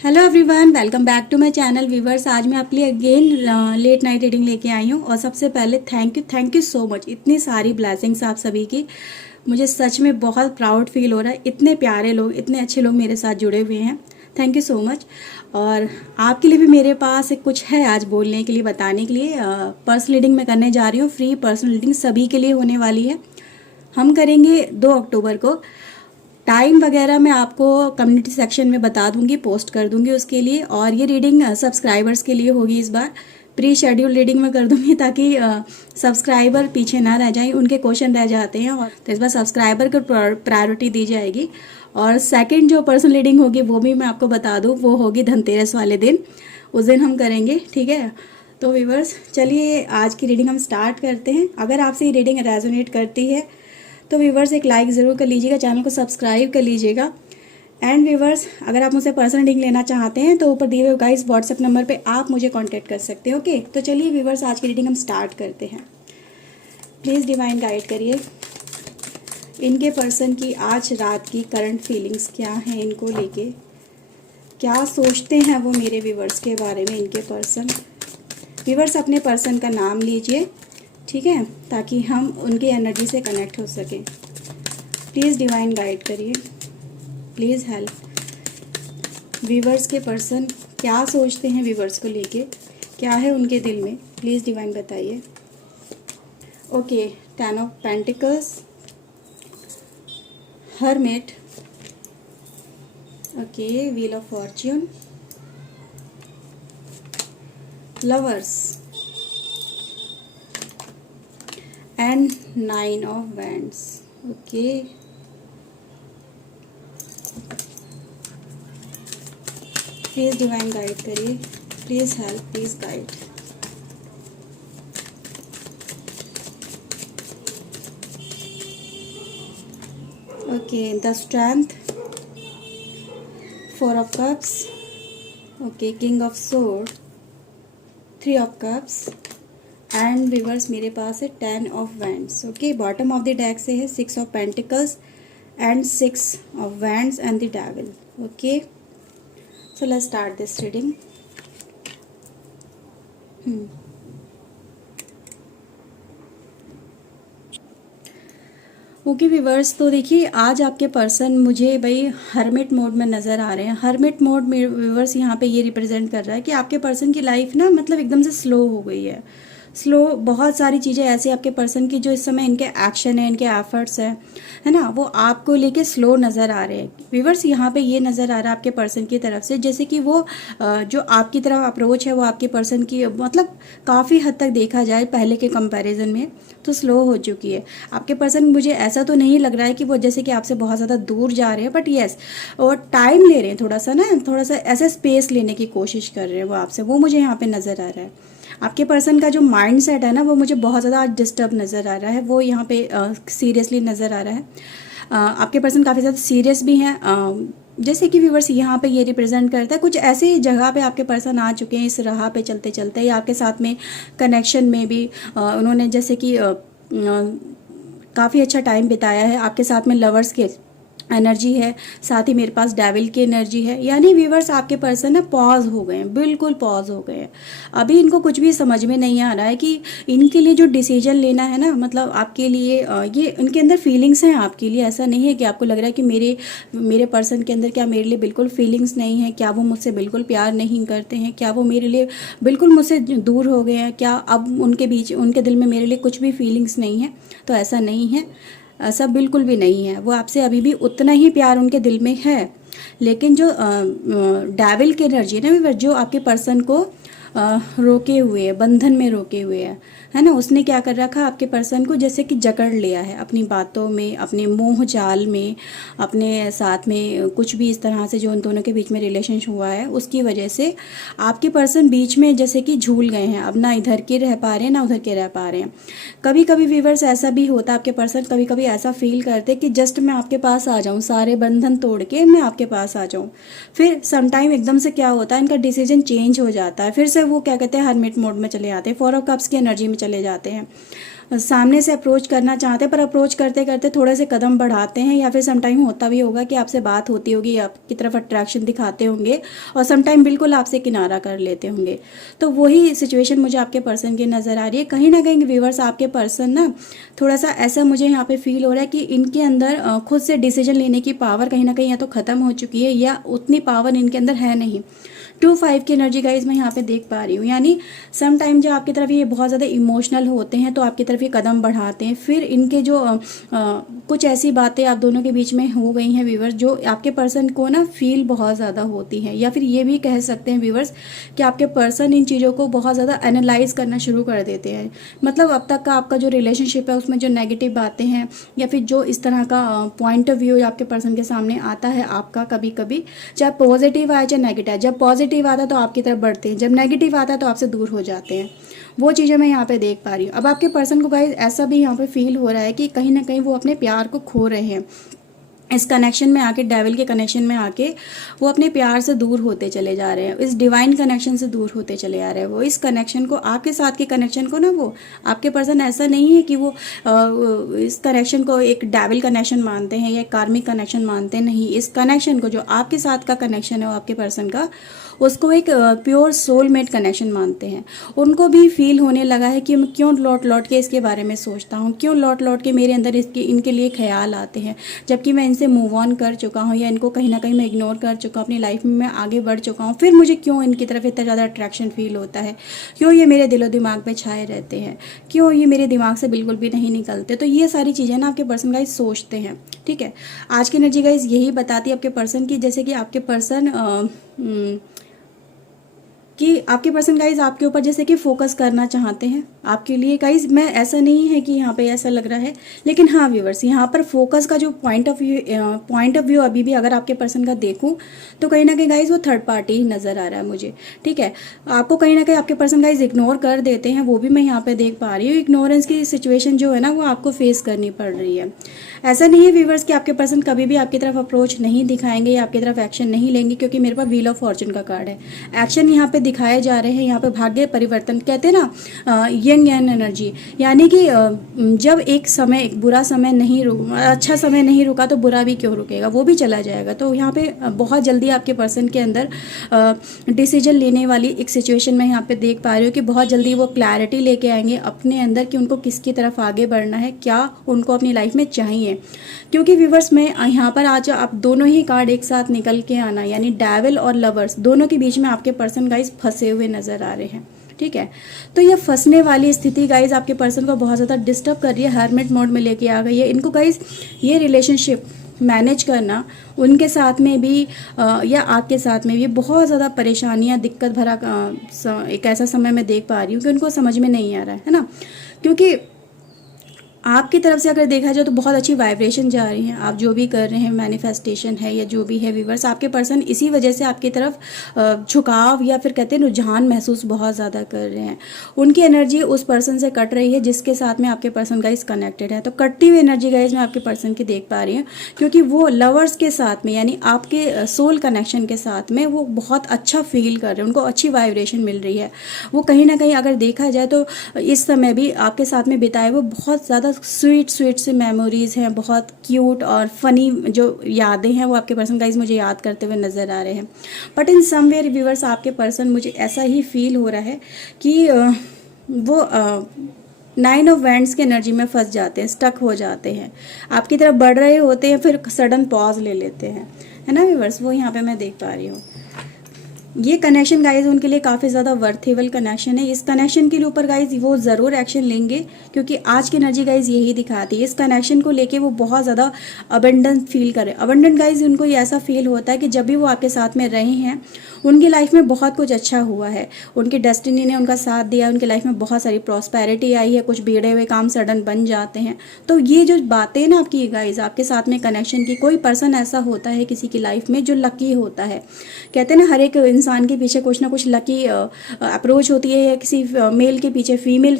Hello everyone, welcome back to my channel viewers. आज मैं आपके लिए अगेन लेट नाइट रीडिंग लेके आई हूँ। और सबसे पहले थैंक यू सो मच, इतनी सारी ब्लेसिंग्स आप सभी की। मुझे सच में बहुत प्राउड फील हो रहा है। इतने प्यारे लोग, इतने अच्छे लोग मेरे साथ जुड़े हुए हैं। Thank you so much. और आपके लिए भी मेरे पास एक कुछ है आज बोलने के लिए, बताने के लिए। पर्सनल रीडिंग मैं करने जा रही हूँ। फ्री पर्सनल रीडिंग सभी के लिए होने वाली है। हम करेंगे 2 अक्टूबर को। टाइम वगैरह मैं आपको कम्युनिटी सेक्शन में बता दूंगी, पोस्ट कर दूंगी उसके लिए। और ये रीडिंग सब्सक्राइबर्स के लिए होगी इस बार। प्री शेड्यूल रीडिंग में कर दूंगी ताकि सब्सक्राइबर पीछे ना रह जाएं, उनके क्वेश्चन रह जाते हैं। और तो इस बार सब्सक्राइबर को प्रायोरिटी दी जाएगी। और सेकंड जो पर्सनल रीडिंग होगी वो भी मैं आपको बता दूँ, वो होगी धनतेरस वाले दिन। उस दिन हम करेंगे, ठीक है। तो व्यूवर्स, चलिए आज की रीडिंग हम स्टार्ट करते हैं। अगर आपसे ये रीडिंग रेजोनेट करती है तो व्यूवर्स एक लाइक ज़रूर कर लीजिएगा, चैनल को सब्सक्राइब कर लीजिएगा। एंड व्यूवर्स, अगर आप मुझसे पर्सनल रीडिंग लेना चाहते हैं तो ऊपर दिए हुए गाइस व्हाट्सएप नंबर पे आप मुझे कांटेक्ट कर सकते हैं। ओके, तो चलिए व्यूवर्स आज की रीडिंग हम स्टार्ट करते हैं। प्लीज़ डिवाइन गाइड करिए। इनके पर्सन की आज रात की करंट फीलिंग्स क्या हैं, इनको लेके क्या सोचते हैं वो मेरे व्यूवर्स के बारे में। इनके पर्सन, व्यूवर्स अपने पर्सन का नाम लीजिए, ठीक है, ताकि हम उनकी एनर्जी से कनेक्ट हो सकें। प्लीज़ डिवाइन गाइड करिए, प्लीज़ हेल्प। व्यूवर्स के पर्सन क्या सोचते हैं व्यूवर्स को लेके, क्या है उनके दिल में, प्लीज़ डिवाइन बताइए। Okay, 10 of pentacles, hermit, okay, wheel of fortune, lovers and 9 of wands. Okay, please divine guide करिए, please help, please guide. Okay, the strength, 4 of cups, okay, king of sword, 3 of cups and reverse मेरे पास है 10 of wands. Okay, bottom of the deck से है 6 of pentacles and 6 of wands and the devil. Okay, so let's start this reading. Okay viewers, तो देखिए आज आपके person मुझे भाई हर्मिट मोड में नज़र आ रहे हैं। हर्मिट मोड में व्यूवर्स यहाँ पे ये रिप्रेजेंट कर रहा है कि आपके पर्सन की लाइफ ना मतलब एकदम से स्लो हो गई है। स्लो, बहुत सारी चीज़ें ऐसी आपके पर्सन की जो इस समय इनके एक्शन है, इनके एफर्ट्स है ना, वो आपको लेके स्लो नज़र आ रहे हैं। व्यूवर्स यहाँ पे ये नज़र आ रहा है आपके पर्सन की तरफ से जैसे कि वो जो आपकी तरफ अप्रोच है वो आपके पर्सन की मतलब काफ़ी हद तक देखा जाए पहले के कंपैरिजन में तो स्लो हो चुकी है। आपके पर्सन, मुझे ऐसा तो नहीं लग रहा है कि वो जैसे कि आपसे बहुत ज़्यादा दूर जा रहे हैं, बट येस और टाइम ले रहे हैं, थोड़ा सा ना, थोड़ा सा ऐसे स्पेस लेने की कोशिश कर रहे हैं वो आपसे, वो मुझे यहाँ पे नज़र आ रहा है। आपके पर्सन का जो माइंड सेट है ना वो मुझे बहुत ज़्यादा डिस्टर्ब नज़र आ रहा है, वो यहाँ पे सीरियसली नज़र आ रहा है। आपके पर्सन काफ़ी ज़्यादा सीरियस भी हैं। जैसे कि व्यूवर्स यहाँ पे ये रिप्रेजेंट करता है कुछ ऐसी जगह पे आपके पर्सन आ चुके हैं इस राह पे चलते चलते, या आपके साथ में कनेक्शन में भी उन्होंने जैसे कि काफ़ी अच्छा टाइम बिताया है आपके साथ में। लवर्स के एनर्जी है, साथ ही मेरे पास डेविल की एनर्जी है। यानी व्यूवर्स आपके पर्सन ना पॉज हो गए हैं, बिल्कुल पॉज हो गए हैं। अभी इनको कुछ भी समझ में नहीं आ रहा है कि इनके लिए जो डिसीजन लेना है ना, मतलब आपके लिए ये इनके अंदर फीलिंग्स हैं आपके लिए। ऐसा नहीं है कि आपको लग रहा है कि मेरे पर्सन के अंदर क्या मेरे लिए बिल्कुल फीलिंग्स नहीं है, क्या वो मुझसे बिल्कुल प्यार नहीं करते हैं, क्या वो मेरे लिए बिल्कुल मुझसे दूर हो गए हैं, क्या अब उनके बीच उनके दिल में मेरे लिए कुछ भी फीलिंग्स नहीं है। तो ऐसा नहीं है, ऐसा बिल्कुल भी नहीं है। वो आपसे अभी भी उतना ही प्यार उनके दिल में है। लेकिन जो डेविल की एनर्जी है ना, जो आपके पर्सन को रोके हुए है, बंधन में रोके हुए है ना, उसने क्या कर रखा आपके पर्सन को जैसे कि जकड़ लिया है अपनी बातों में, अपने मोह जाल में, अपने साथ में कुछ भी इस तरह से जो उन दोनों के बीच में रिलेशन हुआ है उसकी वजह से आपके पर्सन बीच में जैसे कि झूल गए हैं। अब ना इधर के रह पा रहे हैं ना उधर के रह पा रहे हैं। कभी कभी व्यूवर्स ऐसा भी होता है, आपके पर्सन कभी कभी ऐसा फील करते कि जस्ट मैं आपके पास आ जाऊँ, सारे बंधन तोड़ के मैं आपके पास आ जाऊँ। फिर समटाइम एकदम से क्या होता है, इनका डिसीजन चेंज हो जाता है, फिर से वो क्या कहते हैं हर्मिट मोड में चले जाते हैं, 4 ऑफ कप्स की एनर्जी में चले जाते हैं। सामने से अप्रोच करना चाहते हैं, पर अप्रोच करते करते थोड़े से कदम बढ़ाते हैं, या फिर समटाइम होता भी होगा कि आपसे बात होती होगी, आपकी तरफ अट्रैक्शन दिखाते होंगे, और समटाइम बिल्कुल आपसे किनारा कर लेते होंगे। तो वही सिचुएशन मुझे आपके पर्सन की नज़र आ रही है। कहीं ना कहीं व्यूअर्स आपके पर्सन ना थोड़ा सा ऐसा मुझे यहाँ पे फील हो रहा है कि इनके अंदर खुद से डिसीजन लेने की पावर कहीं ना कहीं या तो ख़त्म हो चुकी है, या उतनी पावर इनके अंदर है नहीं। 2-5 की एनर्जी गाइज मैं यहाँ पे देख पा रही हूँ, यानी सम टाइम जब आपकी तरफ ये बहुत ज़्यादा इमोशनल होते हैं तो आपकी तरफ ये कदम बढ़ाते हैं, फिर इनके जो कुछ ऐसी बातें आप दोनों के बीच में हो गई हैं व्यूवर्स, जो आपके पर्सन को ना फील बहुत ज़्यादा होती है, या फिर ये भी कह सकते हैं व्यूवर्स कि आपके पर्सन इन चीज़ों को बहुत ज़्यादा एनालाइज करना शुरू कर देते हैं। मतलब अब तक का आपका जो रिलेशनशिप है उसमें जो नेगेटिव बातें हैं, या फिर जो इस तरह का पॉइंट ऑफ व्यू आपके पर्सन के सामने आता है आपका, कभी कभी चाहे पॉजिटिव आए चाहे नेगेटिव आए, जब पॉजिटिव आता है तो आपकी तरफ बढ़ते हैं, जब नेगेटिव आता है तो आपसे दूर हो जाते हैं। वो चीज़ें मैं यहाँ पे देख पा रही हूँ। अब आपके पर्सन को गाइस ऐसा भी यहाँ पे फील हो रहा है कि कहीं ना कहीं वो अपने प्यार को खो रहे हैं। इस कनेक्शन में आके, डेविल के कनेक्शन में आके वो अपने प्यार से दूर होते चले जा रहे हैं, इस डिवाइन कनेक्शन से दूर होते चले आ रहे हैं। वो इस कनेक्शन को, आपके साथ के कनेक्शन को ना, वो आपके पर्सन ऐसा नहीं है कि वो इस कनेक्शन को एक डेविल कनेक्शन मानते हैं या कार्मिक कनेक्शन मानते हैं, नहीं। इस कनेक्शन को, जो आपके साथ का कनेक्शन है वो आपके पर्सन का, उसको एक प्योर सोलमेट कनेक्शन मानते हैं। उनको भी फील होने लगा है कि मैं क्यों लौट लौट के इसके बारे में सोचता हूँ, क्यों लौट लौट के मेरे अंदर इनके लिए ख्याल आते हैं, जबकि मैं से मूव ऑन कर चुका हूँ, या इनको कहीं ना कहीं मैं इग्नोर कर चुका हूँ, अपनी लाइफ में मैं आगे बढ़ चुका हूँ, फिर मुझे क्यों इनकी तरफ इतना ज़्यादा अट्रैक्शन फील होता है, क्यों ये मेरे दिलो दिमाग में छाए रहते हैं, क्यों ये मेरे दिमाग से बिल्कुल भी नहीं निकलते। तो ये सारी चीज़ें ना आपके पर्सन गाइज सोचते हैं, ठीक है। आज की एनर्जी गाइज यही बताती है आपके पर्सन की, जैसे कि आपके पर्सन आपके पर्सन गाइज आपके ऊपर जैसे कि फोकस करना चाहते हैं आपके लिए गाइज। मैं ऐसा नहीं है कि यहाँ पे ऐसा लग रहा है, लेकिन हाँ व्यूवर्स, यहाँ पर फोकस का जो पॉइंट ऑफ व्यू अभी भी अगर आपके पर्सन का देखूँ तो कहीं ना कहीं गाइज वो थर्ड पार्टी ही नज़र आ रहा है मुझे, ठीक है। आपको कहीं ना कहीं आपके पर्सन गाइज इग्नोर कर देते हैं, वो भी मैं यहाँ पे देख पा रही हूँ। इग्नोरेंस की सिचुएशन जो है ना वो आपको फेस करनी पड़ रही है। ऐसा नहीं है व्यूवर्स कि आपके पर्सन कभी भी आपकी तरफ अप्रोच नहीं दिखाएंगे या आपकी तरफ एक्शन नहीं लेंगे, क्योंकि मेरे पास व्हील ऑफ फॉर्चून का कार्ड है। एक्शन यहाँ पे दिखाए जा रहे हैं, यहाँ पे भाग्य परिवर्तन कहते हैं ना, यंग एन एनर्जी, यानी कि जब एक समय, एक बुरा समय नहीं अच्छा समय नहीं रुका तो बुरा भी क्यों रुकेगा, वो भी चला जाएगा। तो यहाँ पे बहुत जल्दी आपके पर्सन के अंदर डिसीजन लेने वाली एक सिचुएशन में यहाँ पे देख पा रही हूँ कि बहुत जल्दी वो क्लैरिटी लेके आएंगे अपने अंदर कि उनको किसकी तरफ आगे बढ़ना है, क्या उनको अपनी लाइफ में चाहिए। क्योंकि व्यूवर्स में यहाँ पर आज आप दोनों ही कार्ड एक साथ निकल के आना, यानी डेविल और लवर्स, दोनों के बीच में आपके पर्सन गाइज फंसे हुए नजर आ रहे हैं, ठीक है। तो ये फंसने वाली स्थिति गाइज आपके पर्सन को बहुत ज़्यादा डिस्टर्ब कर रही है, हर्मिट मोड में लेके आ गई है इनको गाइज। ये रिलेशनशिप मैनेज करना उनके साथ में भी या आपके साथ में भी बहुत ज़्यादा परेशानियाँ, दिक्कत भरा एक ऐसा समय मैं देख पा रही हूँ कि उनको समझ में नहीं आ रहा है ना। क्योंकि आपकी तरफ से अगर देखा जाए तो बहुत अच्छी वाइब्रेशन जा रही है, आप जो भी कर रहे हैं, मैनिफेस्टेशन है या जो भी है व्यूवर्स, आपके पर्सन इसी वजह से आपकी तरफ झुकाव या फिर कहते हैं रुझान महसूस बहुत ज़्यादा कर रहे हैं। उनकी एनर्जी उस पर्सन से कट रही है जिसके साथ में आपके पर्सन गाइज कनेक्टेड है। तो कटती हुई एनर्जी गाइज मैं आपके पर्सन की देख पा रही हूँ, क्योंकि वो लवर्स के साथ में, यानी आपके सोल कनेक्शन के साथ में वो बहुत अच्छा फील कर रहे हैं, उनको अच्छी वाइब्रेशन मिल रही है। वो कहीं ना कहीं अगर देखा जाए तो इस समय भी आपके साथ में बिताए वो बहुत ज़्यादा स्वीट से मेमोरीज हैं, बहुत क्यूट और फनी जो यादें हैं वो आपके पर्सन गाइज मुझे याद करते हुए नज़र आ रहे हैं। बट इन समवेयर व्यूवर्स आपके पर्सन, मुझे ऐसा ही फील हो रहा है कि वो 9 ऑफ वैंड्स की एनर्जी में फंस जाते हैं, स्टक हो जाते हैं, आपकी तरफ बढ़ रहे होते हैं फिर सडन पॉज ले लेते हैं, है ना व्यूवर्स। वो यहाँ पे मैं देख पा रही हूँ। ये कनेक्शन गाइज उनके लिए काफ़ी ज़्यादा वर्थेबल कनेक्शन है। इस कनेक्शन के ऊपर गाइज वो ज़रूर एक्शन लेंगे, क्योंकि आज की एनर्जी गाइज यही दिखाती है। इस कनेक्शन को लेके वो बहुत ज़्यादा अबंडेंट फील करें। अबंडेंट गाइज उनको ये ऐसा फील होता है कि जब भी वो आपके साथ में रहे हैं उनकी लाइफ में बहुत कुछ अच्छा हुआ है, उनकी डेस्टिनी ने उनका साथ दिया, उनकी लाइफ में बहुत सारी प्रॉस्पेरिटी आई है, कुछ बिगड़े हुए काम सडन बन जाते हैं। तो ये जो बातें ना आपकी गाइज आपके साथ में कनेक्शन की, कोई पर्सन ऐसा होता है किसी की लाइफ में जो लकी होता है। कहते हैं ना हर एक इंसान के पीछे कुछ ना कुछ लकी अप्रोच होती है, या किसी मेल के पीछे फीमेल,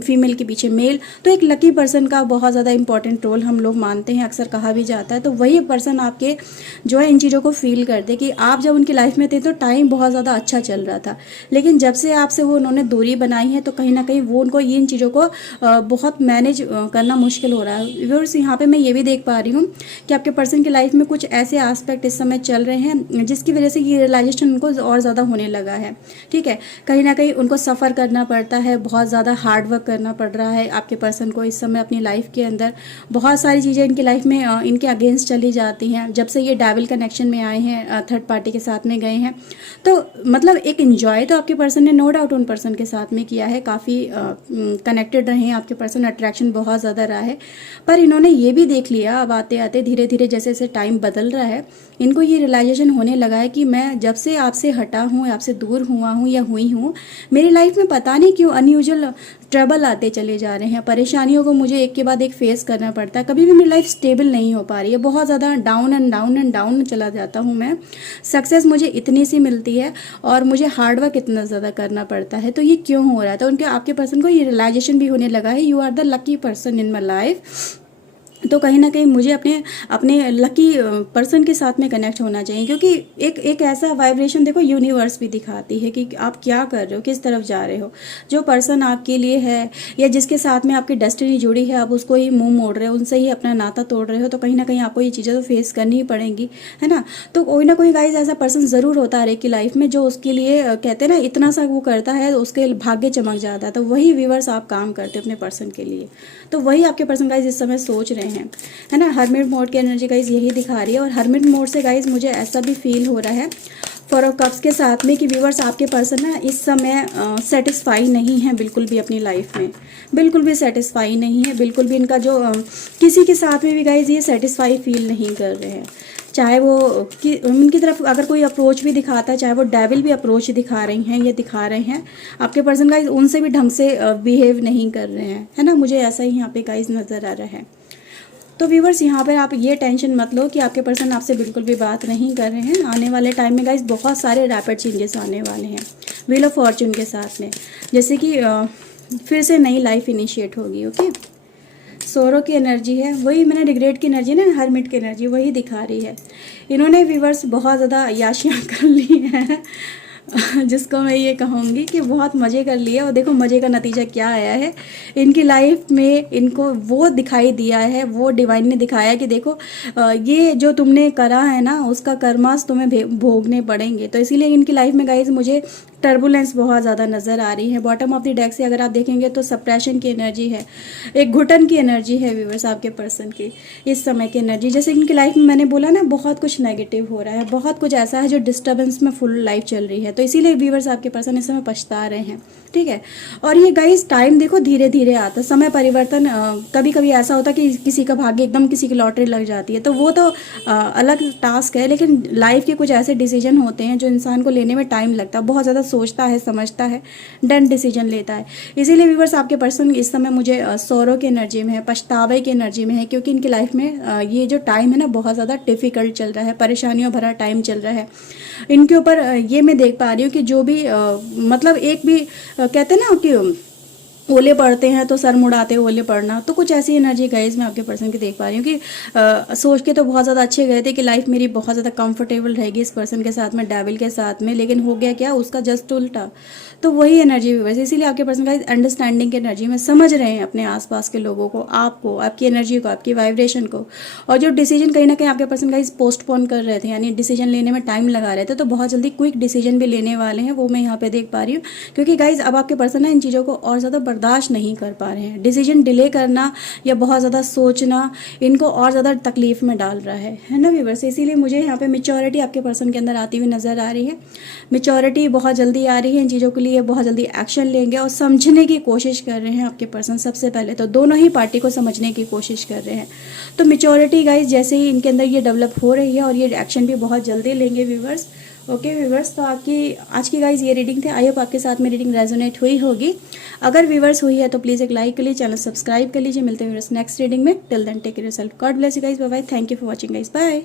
फीमेल के पीछे मेल, तो एक लकी पर्सन का बहुत ज़्यादा इंपॉर्टेंट रोल हम लोग मानते हैं, अक्सर कहा भी जाता है। तो वही पर्सन आपके जो है इन चीज़ों को फील करते कि आप जब उनकी लाइफ में थे तो टाइम बहुत ज़्यादा अच्छा चल रहा था, लेकिन जब से आपसे वो उन्होंने दूरी बनाई है तो कहीं ना कहीं वो उनको इन चीज़ों को बहुत मैनेज करना मुश्किल हो रहा है। व्यूअर्स, यहाँ पे मैं ये भी देख पा रही हूँ कि आपके पर्सन की लाइफ में कुछ ऐसे एस्पेक्ट इस समय चल रहे हैं जिसकी वजह से ये रियलाइजेशन उनको और ज़्यादा होने लगा है। ठीक है, कहीं ना कहीं उनको सफ़र करना पड़ता है, बहुत ज़्यादा हार्ड वर्क करना पड़ रहा है आपके पर्सन को इस समय अपनी लाइफ के अंदर। बहुत सारी चीज़ें इनकी लाइफ में इनके अगेंस्ट चली जाती हैं जब से ये डेविल कनेक्शन में आए हैं, थर्ड पार्टी के साथ में गए हैं। तो मतलब एक इन्जॉय तो आपके पर्सन ने नो डाउट उन पर्सन के साथ में किया है, काफ़ी कनेक्टेड रहे हैं आपके पर्सन, अट्रैक्शन बहुत ज़्यादा रहा है। पर इन्होंने ये भी देख लिया अब आते आते धीरे धीरे जैसे जैसे टाइम बदल रहा है, इनको ये रियलाइजेशन होने लगा है कि मैं जब से आपसे हटा हूँ, आपसे दूर हुआ हूँ या हुई हूँ, मेरी लाइफ में पता नहीं क्यों अनयूजुअल ट्रबल आते चले जा रहे हैं, परेशानियों को मुझे एक के बाद एक फेस करना पड़ता है, कभी भी मेरी लाइफ स्टेबल नहीं हो पा रही है, बहुत ज़्यादा down and down and down चला जाता हूँ मैं, सक्सेस मुझे इतनी सी मिलती है और मुझे हार्डवर्क इतना ज़्यादा करना पड़ता है, तो ये क्यों हो रहा है। तो उनके आपके पर्सन को ये रियलाइजेशन भी होने लगा है, you are the lucky person in my life. तो कहीं ना कहीं मुझे अपने अपने लकी पर्सन के साथ में कनेक्ट होना चाहिए, क्योंकि एक ऐसा वाइब्रेशन देखो यूनिवर्स भी दिखाती है कि आप क्या कर रहे हो, किस तरफ जा रहे हो। जो पर्सन आपके लिए है या जिसके साथ में आपकी डेस्टिनी जुड़ी है, आप उसको ही मुंह मोड़ रहे हो, उनसे ही अपना नाता तोड़ रहे हो, तो कहीं ना कहीं आपको ये चीज़ें तो फेस करनी ही पड़ेंगी, है ना। तो कोई ना कोई गाइस ऐसा पर्सन ज़रूर होता है हर एक की लाइफ में जो उसके लिए कहते हैं ना इतना सा वो करता है उसके भाग्य चमक जाता है। तो वही व्यूअर्स आप काम करते हो अपने पर्सन के लिए, तो वही आपके पर्सन गाइस इस समय सोच रहे हैं, है ना। हर्मिट मोड की एनर्जी गाइज यही दिखा रही है, और हर्मिट मोड से गाइज मुझे ऐसा भी फील हो रहा है फोर ऑफ कप्स के साथ में कि व्यूअर्स आपके पर्सन ना इस समय सेटिस्फाई नहीं है बिल्कुल भी अपनी लाइफ में, बिल्कुल भी सेटिस्फाई नहीं है, बिल्कुल भी इनका जो किसी के साथ में भी गाइज ये सेटिस्फाई फील नहीं कर रहे हैं। चाहे वो कि उनकी तरफ अगर कोई अप्रोच भी दिखाता है, चाहे वो डेविल भी अप्रोच दिखा रही हैं या दिखा रहे हैं, आपके पर्सन गाइज उनसे भी ढंग से बिहेव नहीं कर रहे हैं, है ना। मुझे ऐसा ही यहाँ पे गाइज नज़र आ रहा है। तो व्यूवर्स, यहाँ पर आप ये टेंशन मत लो कि आपके पर्सन आपसे बिल्कुल भी बात नहीं कर रहे हैं। आने वाले टाइम में गाइस बहुत सारे रैपिड चेंजेस आने वाले हैं व्हील ऑफ फॉर्चून के साथ में, जैसे कि फिर से नई लाइफ इनिशिएट होगी। ओके, सोरो की एनर्जी है, वही मैंने रिग्रेट की एनर्जी ना, हरमिट की एनर्जी वही दिखा रही है। इन्होंने व्यूवर्स बहुत ज़्यादा याशियाँ कर ली हैं जिसको मैं ये कहूँगी कि बहुत मज़े कर लिए, और देखो मज़े का नतीजा क्या आया है इनकी लाइफ में। इनको वो दिखाई दिया है, वो डिवाइन ने दिखाया कि देखो ये जो तुमने करा है ना उसका कर्मास तुम्हें भोगने पड़ेंगे। तो इसीलिए इनकी लाइफ में गाइज मुझे टर्बुलेंस बहुत ज़्यादा नज़र आ रही है। बॉटम ऑफ द डेक से अगर आप देखेंगे तो सप्रेशन की एनर्जी है, एक घुटन की एनर्जी है व्यूअर्स आपके पर्सन की इस समय की एनर्जी। जैसे इनकी लाइफ में मैंने बोला ना बहुत कुछ नेगेटिव हो रहा है, बहुत कुछ ऐसा है जो डिस्टर्बेंस में फुल लाइफ चल रही है, तो इसीलिए व्यूअर्स आपके पर्सन इस समय पछता रहे हैं। ठीक है, और ये गाइस टाइम देखो धीरे धीरे आता है, समय परिवर्तन कभी कभी ऐसा होता है कि किसी का भाग्य एकदम किसी की लॉटरी लग जाती है, तो वो तो अलग टास्क है, लेकिन लाइफ के कुछ ऐसे डिसीजन होते हैं जो इंसान को लेने में टाइम लगता है, बहुत ज़्यादा सोचता है, समझता है, डन डिसीजन लेता है। इसीलिए व्यूअर्स आपके पर्सन इस समय मुझे सोरो की एनर्जी में है, पछतावे की एनर्जी में है, क्योंकि इनकी लाइफ में ये जो टाइम है ना बहुत ज़्यादा डिफिकल्ट चल रहा है, परेशानियों भरा टाइम चल रहा है इनके ऊपर। ये मैं देख पा रही हूँ कि जो भी मतलब एक भी कहते हैं ना कि ओले पड़ते हैं तो सर मुड़ाते ओले पड़ना, तो कुछ ऐसी एनर्जी गाइज मैं आपके पर्सन की देख पा रही हूँ कि सोच के तो बहुत ज़्यादा अच्छे गए थे कि लाइफ मेरी बहुत ज़्यादा कंफर्टेबल रहेगी इस पर्सन के साथ में, डेविल के साथ में, लेकिन हो गया क्या, उसका जस्ट उल्टा। तो वही एनर्जी भी वैसे, इसीलिए आपके पर्सन गाइज अंडरस्टैंडिंग की एनर्जी में समझ रहे हैं अपने आसपास के लोगों को, आपको, आपकी एनर्जी को, आपकी वाइब्रेशन को, और जो डिसीजन कहीं ना कहीं आपके पर्सन गाइज पोस्टपोन कर रहे थे, यानी डिसीजन लेने में टाइम लगा रहे थे, तो बहुत जल्दी क्विक डिसीजन भी लेने वाले हैं, वो मैं यहाँ पे देख पा रही हूँ। क्योंकि गाइज अब आपके पर्सन ना इन चीज़ों को और ज़्यादा बर्दाश्त नहीं कर पा रहे हैं, डिसीजन डिले करना या बहुत ज़्यादा सोचना इनको और ज़्यादा तकलीफ में डाल रहा है ना व्यूअर्स। इसीलिए मुझे यहाँ पे मेच्योरिटी आपके पर्सन के अंदर आती हुई नज़र आ रही है, मेच्योरिटी बहुत जल्दी आ रही है, इन चीज़ों के लिए बहुत जल्दी एक्शन लेंगे और समझने की कोशिश कर रहे हैं आपके पर्सन। सबसे पहले तो दोनों ही पार्टी को समझने की कोशिश कर रहे हैं, तो मेच्योरिटी गाइज जैसे ही इनके अंदर ये डेवलप हो रही है और ये एक्शन भी बहुत जल्दी लेंगे व्यूअर्स। ओके व्यूवर्स, तो आपकी आज की गाइज ये रीडिंग थे, आई होप आपके साथ में रीडिंग रेजोनेट हुई होगी। अगर व्यूवर्स हुई है तो प्लीज़ एक लाइक कर लीजिए, चैनल सब्सक्राइब कर लीजिए। मिलते हैं व्यूवर्स नेक्स्ट रीडिंग में, till then take care yourself, God bless you guys, bye bye, thank you for watching guys, bye.